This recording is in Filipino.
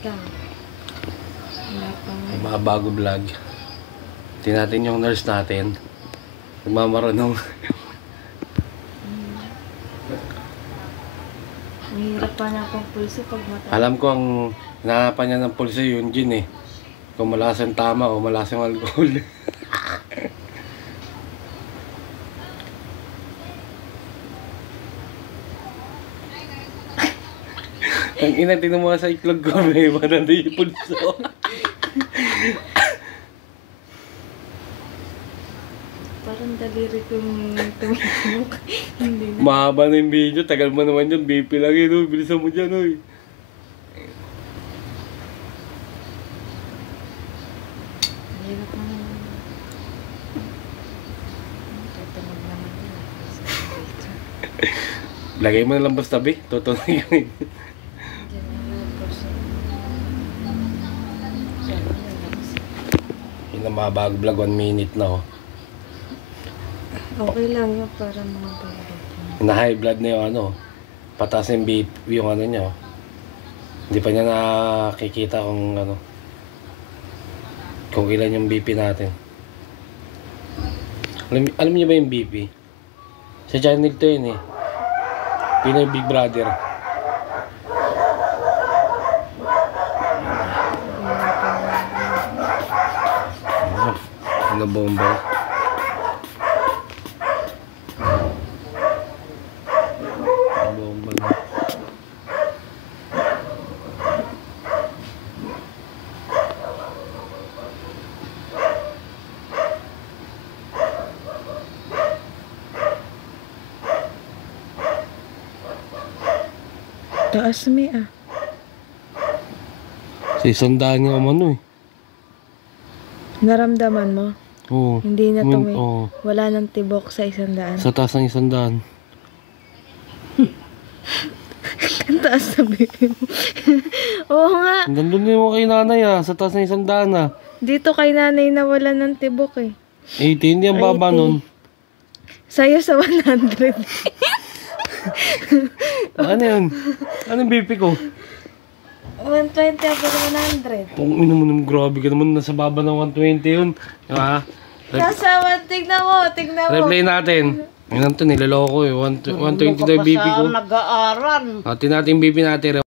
ka. Wala pa nga. Mga bago vlog. Tingnan natin yung nurse natin. Nagmamarunong. Mahirap pa na akong pulso pag mataas. Alam ko ang hinahanapan niya ng pulso yung gin eh. Kung malakas ang tama o malakas ang alcohol. Ang ina, tingnan mo sa iklog ko, may mananda yung pulso. Parang daliri kong tumulog. Hindi na. Mahaba na yung video, tagal mo naman yun, BP lang yun, oh. Bilisan mo dyan, oy. Mahirap na naman. Tutunog naman yun. Lagay mo na lang basta, be. Tutunog yun. Diyan na yung pulso. Diyan na yung Yun ang mga bago vlog, 1 minute na, oh. okay lang yun para mga bago. Na-high blood na yung ano, pataas yung BP, yung ano niya, oh. Hindi pa niya nakikita kung ano, kung ilan yung BP natin. Alam niyo ba yung BP? Sa channel to yun eh. Pinoy Big Brother. Ano bomba? Bomba na. Taas mi ah. Sa isang daan nga umano eh. Naramdaman mo? Oo. Hindi na to may, Oo. wala nang tibok sa 100. Sa taas ng 100. Ang taas na baby mo. Oo nga. Gandun din mo kay nanay ah. Sa taas ng 100 ah. Dito kay nanay na wala ng tibok eh. 80, hindi ang baba 80. nun. Sa'yo sa 100. Ano yun? Anong BP ko? 120 ako sa 100. Pong ina mo naman, grabe ka naman. Nasa baba ng 120 yun. Diba? Nasa 1, tignan mo. Replay natin. Ngayon ito, niloloko eh. 120 daw yung BP ko. Nag-aaral. Atin natin yung BP natin.